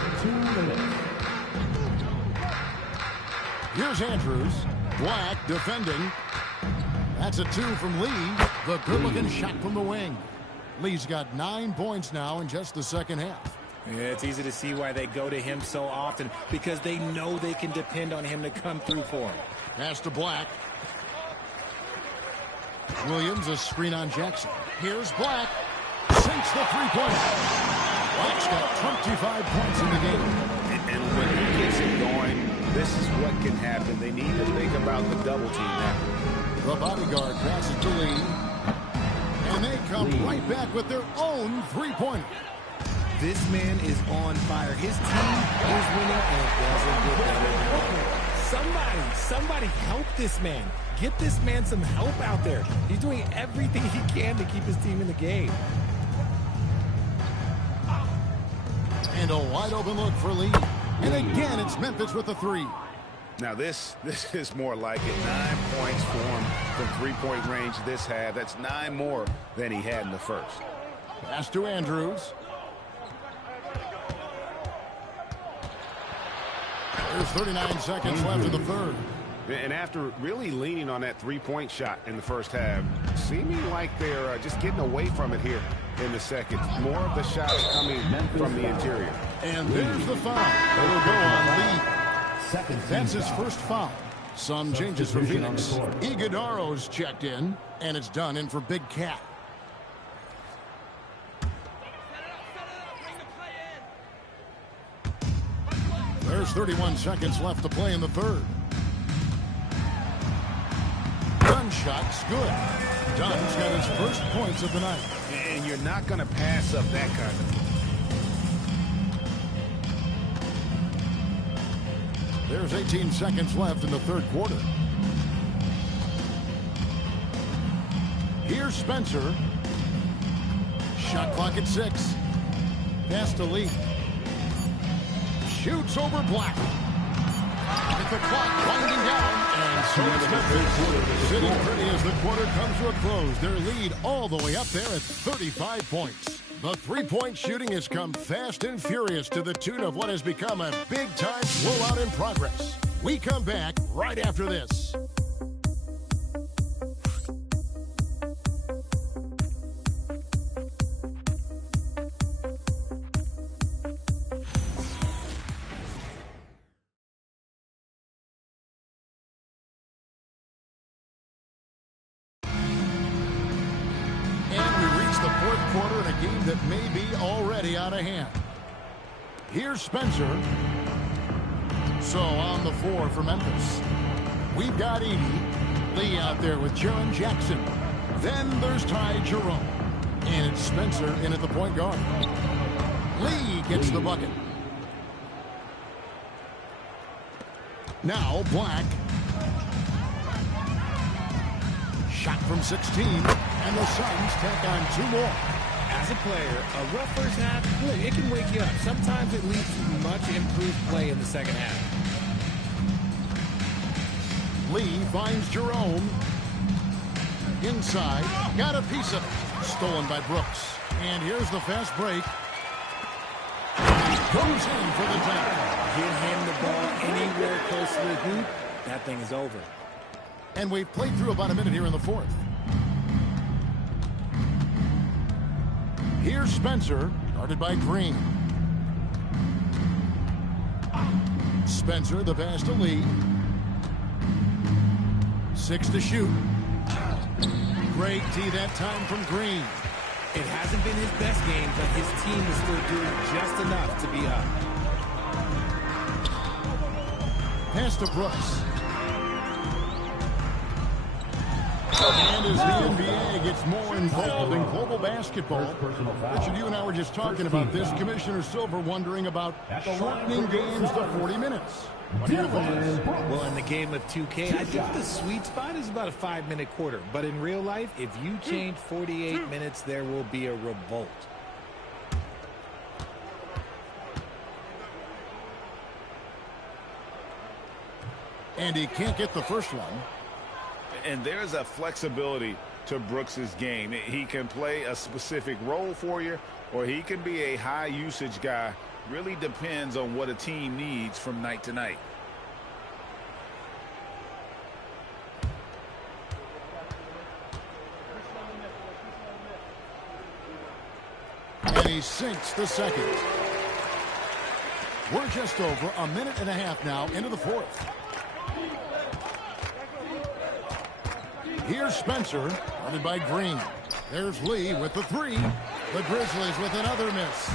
Here's Andrews. Black defending. That's a 2 from Lee. The good-looking shot from the wing. Lee's got 9 points now in just the second half. Yeah, it's easy to see why they go to him so often, because they know they can depend on him to come through for them. Pass to Black. Williams, a screen on Jackson. Here's Black. Sinks the three-pointer. Black's got 25 points in the game. And when he gets it going, this is what can happen. They need to think about the double team now. The bodyguard passes to Lee. And they come right back with their own three-pointer. This man is on fire. His team is winning, and it doesn't get better. Somebody help this man. Get this man some help out there. He's doing everything he can to keep his team in the game. And a wide open look for Lee. And again, it's Memphis with the three. Now this is more like it. 9 points for him from three-point range this half. That's 9 more than he had in the first. Pass to Andrews. There's 39 seconds left in the third. And after really leaning on that three-point shot in the first half, seeming like they're just getting away from it here in the second. More of the shots coming from the interior. And there's the foul. It'll go on Lee. That's his first foul. Some changes for Phoenix. Iguodaro's checked in, and it's done in for Big Cat. There's 31 seconds left to play in the third. Dunn shot's good. Dunn's got his first points of the night. And you're not going to pass up that kind of thing. There's 18 seconds left in the third quarter. Here's Spencer. Shot clock at 6. Pass to Lee. Shoots over Black. At the clock winding down, and so it's Memphis. Sitting pretty as the quarter comes to a close. Their lead all the way up there at 35 points. The three-point shooting has come fast and furious to the tune of what has become a big-time blowout in progress. We come back right after this. Quarter in a game that may be already out of hand. Here's Spencer. So on the floor for Memphis, we've got Edey. Lee out there with Jaren Jackson. Then there's Ty Jerome. And it's Spencer in at the point guard. Lee gets the bucket. Now Black. Shot from 16. And the Suns tack on 2 more. As a player, a rough first half, look, it can wake you up. Sometimes it leads to much improved play in the second half. Lee finds Jerome. Inside. Got a piece of it. Stolen by Brooks. And here's the fast break. Goes in for the dunk. Give him the ball anywhere close to the hoop. That thing is over. And we've played through about a minute here in the fourth. Here's Spencer, guarded by Green. Spencer, the pass to Lee. 6 to shoot. Great tee that time from Green. It hasn't been his best game, but his team is still doing just enough to be up. Pass to Brooks. And as the NBA gets more involved in global basketball, Richard, you and I were just talking about this. Commissioner Silver wondering about shortening games to 40 minutes. What are your thoughts? Well, in the game of 2K, I think the sweet spot is about a 5-minute quarter. But in real life, if you change 48 minutes, there will be a revolt. And he can't get the first one. And there's a flexibility to Brooks's game. He can play a specific role for you, or he can be a high-usage guy. Really depends on what a team needs from night to night. And he sinks the second. We're just over a minute and a half now into the fourth. Here's Spencer, guarded by Green. There's Lee with the 3. The Grizzlies with another miss.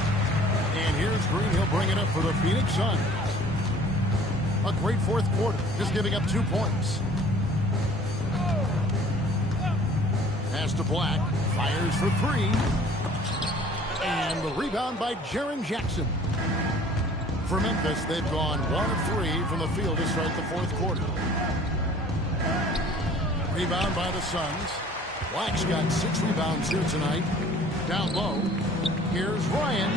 And here's Green. He'll bring it up for the Phoenix Suns. A great fourth quarter, just giving up 2 points. Pass to Black. Fires for 3. And the rebound by Jaren Jackson. For Memphis, they've gone 1 of 3 from the field to start the fourth quarter. Rebound by the Suns. Black's got 6 rebounds here tonight. Down low. Here's Ryan.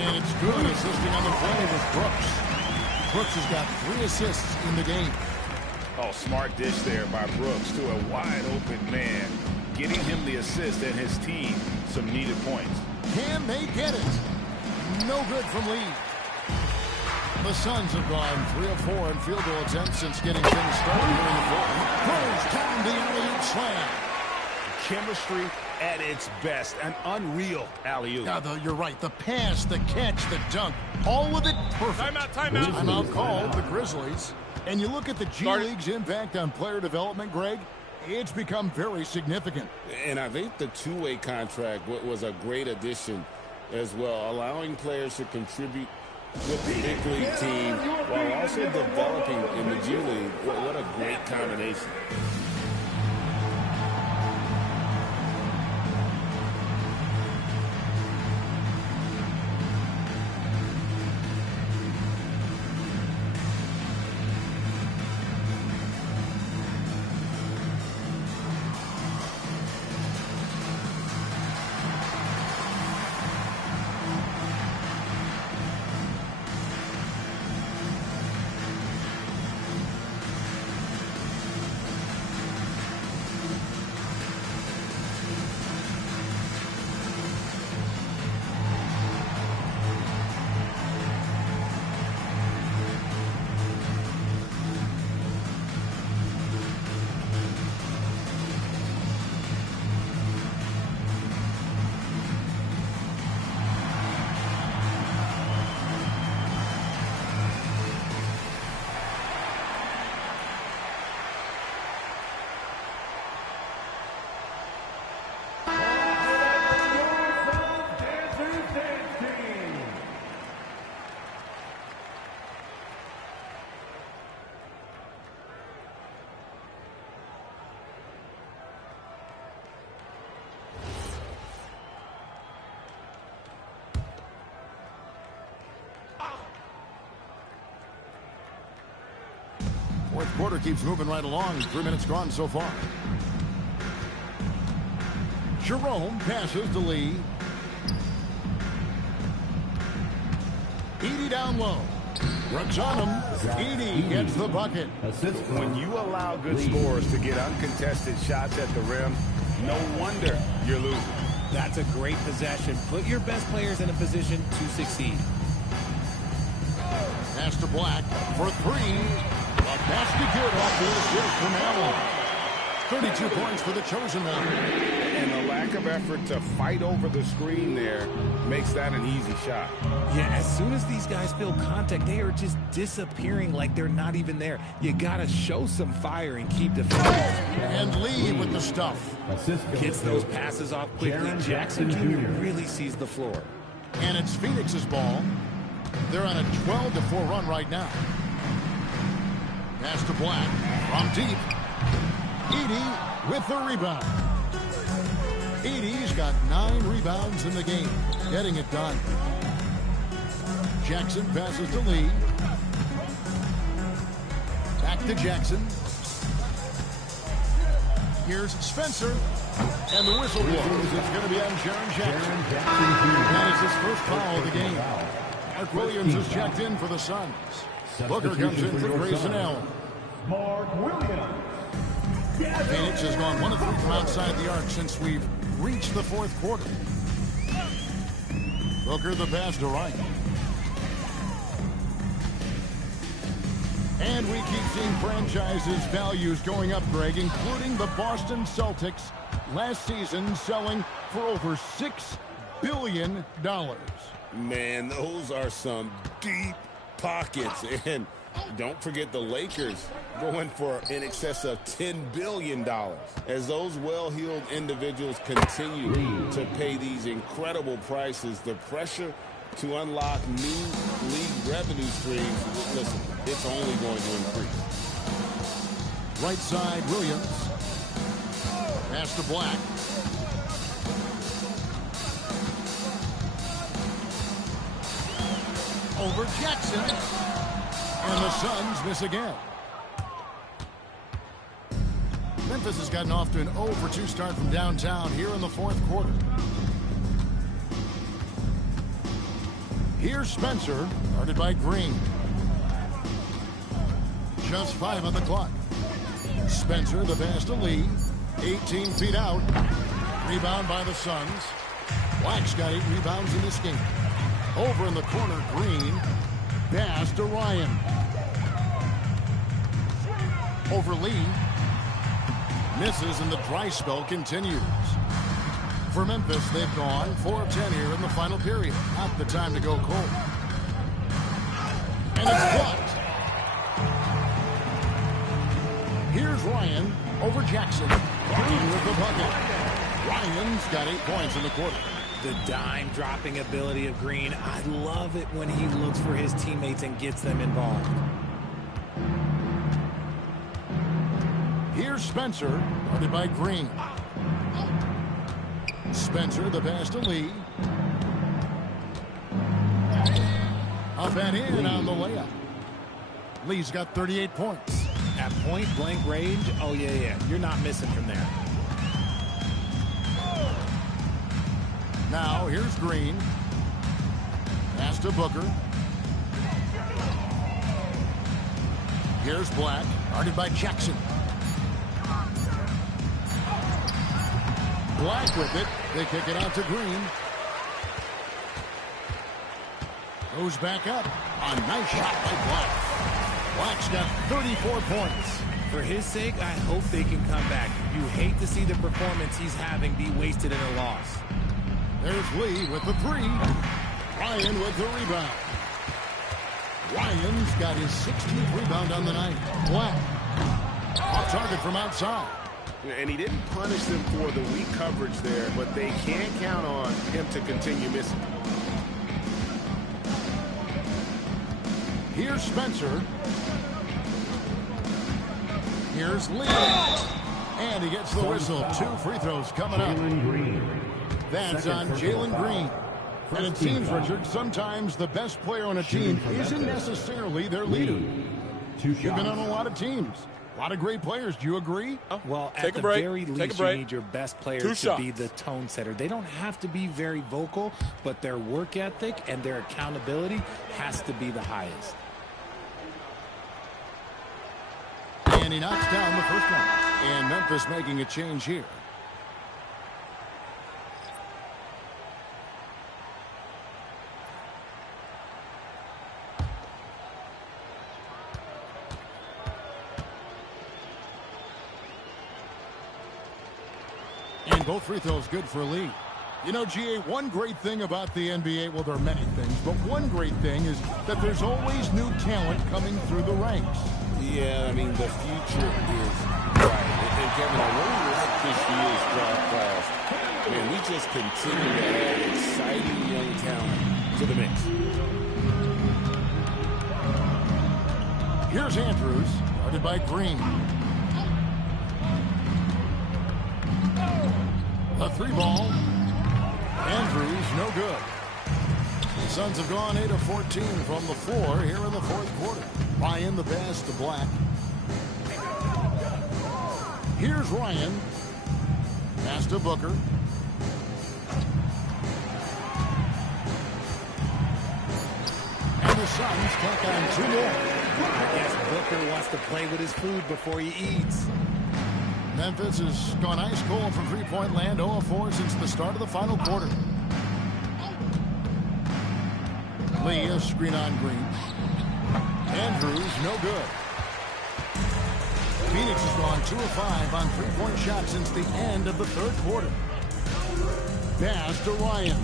And it's good, assisting on the play with Brooks. Brooks has got 3 assists in the game. Oh, smart dish there by Brooks to a wide-open man, getting him the assist and his team some needed points. Can they get it? No good from Lee. The Suns have gone 3 of 4 in field goal attempts since getting things started here in the fourth. Throws down the alley-oop slam. Chemistry at its best. An unreal alley-oop. Yeah, you're right. The pass, the catch, the dunk, all of it perfect. Timeout. Timeout called the Grizzlies. And you look at the G League's impact on player development, Greg, it's become very significant. And I think the two-way contract was a great addition as well, allowing players to contribute with the big league team while also developing in the G League. What a great combination. Fourth quarter keeps moving right along. 3 minutes gone so far. Jerome passes to Lee. Edey down low. Works on him. Edey gets the bucket. When you allow good scorers to get uncontested shots at the rim, no wonder you're losing. That's a great possession. Put your best players in a position to succeed. Pass to Black for three. A basket good off the assist from Allen. 32 points for the chosen one. And the lack of effort to fight over the screen there makes that an easy shot. Yeah, as soon as these guys feel contact, they are just disappearing like they're not even there. You got to show some fire and keep defending. And Lee with the stuff. Gets those passes off quickly. Jackson Jr. really sees the floor. And it's Phoenix's ball. They're on a 12-4 run right now. Pass to Black from deep. Edey with the rebound. Edey's got 9 rebounds in the game, getting it done. Jackson passes to Lee. Back to Jackson. Here's Spencer. And the whistle blows. It's going to be on Jaren Jackson. That is his first foul of the game. Mark Williams is checked in for the Suns. Booker comes in for Grayson Allen. Mark Williams. Phoenix has gone 1 of 3 from outside the arc since we've reached the fourth quarter. Booker the pass to Wright. And we keep seeing franchises' values going up, Greg, including the Boston Celtics last season selling for over $6 billion. Man, those are some deep pockets. And don't forget the Lakers going for in excess of $10 billion. As those well-heeled individuals continue to pay these incredible prices, the pressure to unlock new league revenue streams, listen, it's only going to increase. Right side, Williams. Pass to Black. Over Jackson. And the Suns miss again. Memphis has gotten off to an 0-for-2 start from downtown here in the fourth quarter. Here's Spencer, guarded by Green. Just 5 on the clock. Spencer, the pass to Lee. 18 feet out. Rebound by the Suns. Black's got 8 rebounds in this game. Over in the corner, Green. Pass to Ryan. Over Lee. Misses, and the dry spell continues. For Memphis, they've gone 4 of 10 here in the final period. Not the time to go cold. And it's blocked. Here's Ryan over Jackson. Green with the bucket. Ryan's got 8 points in the quarter. The dime dropping ability of Green. I love it when he looks for his teammates and gets them involved. Here's Spencer, guarded by Green. Spencer, the pass to Lee. Up and in on the layup. Lee's got 38 points. At point-blank range, oh, yeah. You're not missing from there. Now, here's Green. Pass to Booker. Here's Black, guarded by Jackson. Black with it. They kick it out to Green. Goes back up. A nice shot by Black. Black's got 34 points. For his sake, I hope they can come back. You hate to see the performance he's having be wasted in a loss. There's Lee with the 3. Ryan with the rebound. Ryan's got his 16th rebound on the night. Black. Off target from outside. And he didn't punish them for the weak coverage there, but they can't count on him to continue missing. Here's Spencer. Here's Lee. And he gets the whistle. 2 free throws coming up. That's on Jalen Green. And it seems, Richard, sometimes the best player on a team isn't necessarily their leader. You've been on a lot of teams. A lot of great players. Do you agree? Well, at the very least, you need your best players to be the tone setter. They don't have to be very vocal, but their work ethic and their accountability has to be the highest. And he knocks down the first one. And Memphis making a change here. And both free throws good for Lee. You know, GA, one great thing about the NBA, well, there are many things, but one great thing is that there's always new talent coming through the ranks. Yeah, I mean, the future is bright. And Kevin, I really like this year's draft class. Man, we just continue to add exciting young talent to the mix. Here's Andrews, guarded by Green. The 3 ball. Andrews, no good. The Suns have gone 8 of 14 from the floor here in the 4th quarter. Ryan, the pass to Black. Here's Ryan. Pass to Booker. And the Suns tack on 2 more. I guess Booker wants to play with his food before he eats. Memphis has gone ice cold from three-point land, 0 of 4 since the start of the final quarter. Lee, a screen on Green. Andrews, no good. Phoenix has gone 2 of 5 on three-point shots since the end of the 3rd quarter. Pass to Ryan.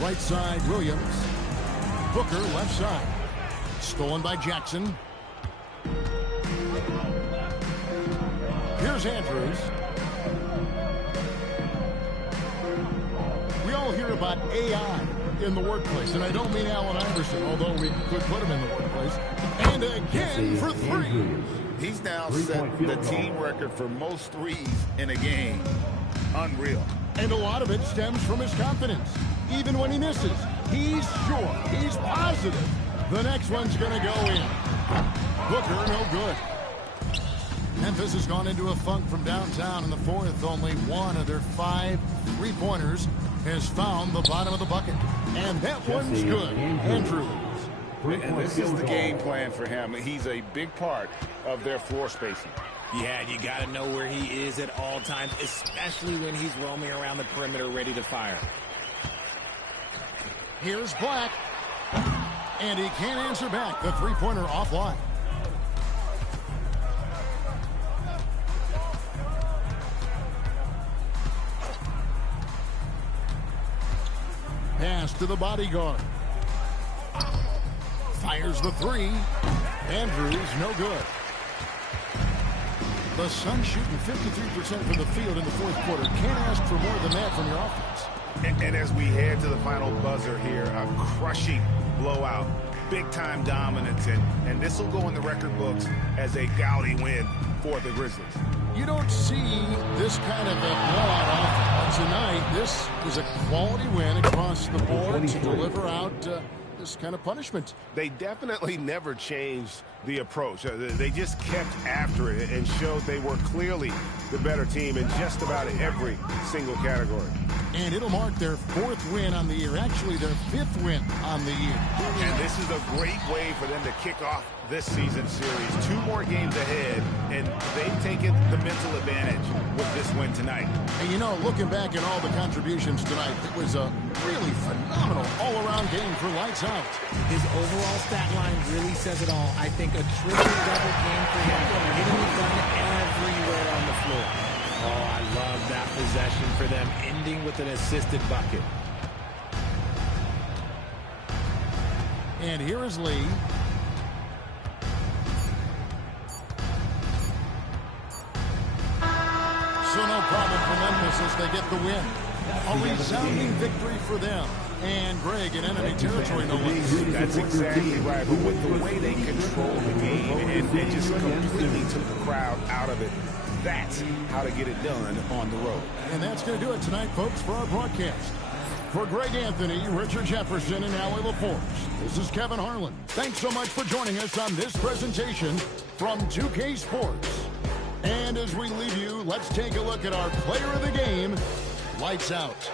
Right side, Williams. Booker, left side. Stolen by Jackson. Here's Andrews. We all hear about AI in the workplace, and I don't mean Allen Iverson, although we could put him in the workplace. And again for 3. He's now set the team record for most threes in a game. Unreal. And a lot of it stems from his confidence. Even when he misses, he's sure, he's positive the next one's going to go in. Booker, no good. Memphis has gone into a funk from downtown in the 4th. Only 1 of their 5 3-pointers has found the bottom of the bucket. And that one's good. Andrews. And this is the game plan for him. He's a big part of their floor spacing. Yeah, you got to know where he is at all times, especially when he's roaming around the perimeter ready to fire. Here's Black. And he can't answer back. The three-pointer offline. Pass to the bodyguard. Fires the three. Andrews, no good. The Suns shooting 53% from the field in the fourth quarter. Can't ask for more than that from your offense. And as we head to the final buzzer here, a crushing blowout, big-time dominance, and this will go in the record books as a gaudy win for the Grizzlies. You don't see this kind of a blowout often. Tonight, this is a quality win across the board to deliver out this kind of punishment. They definitely never changed the approach. They just kept after it and showed they were clearly the better team in just about every single category. And it'll mark their fourth win on the year, actually their fifth win on the year. And this is a great way for them to kick off this season series. 2 more games ahead, and they've taken the mental advantage with this win tonight. And you know, looking back at all the contributions tonight, it was a really phenomenal all-around game for Lights Out. His overall stat line really says it all. I think a triple-double game for him, getting it done everywhere on the floor. Oh, I love that possession for them, ending with an assisted bucket. And here is Lee. So no problem for Memphis as they get the win. A resounding victory for them. And Greg in enemy territory, no less. That's exactly right. But with the way they controlled the game and they just completely took the crowd out of it, that's how to get it done on the road. And that's going to do it tonight, folks, for our broadcast. For Greg Anthony, Richard Jefferson, and Allie LaForce, this is Kevin Harlan. Thanks so much for joining us on this presentation from 2K Sports. And as we leave you, let's take a look at our player of the game, Lights Out.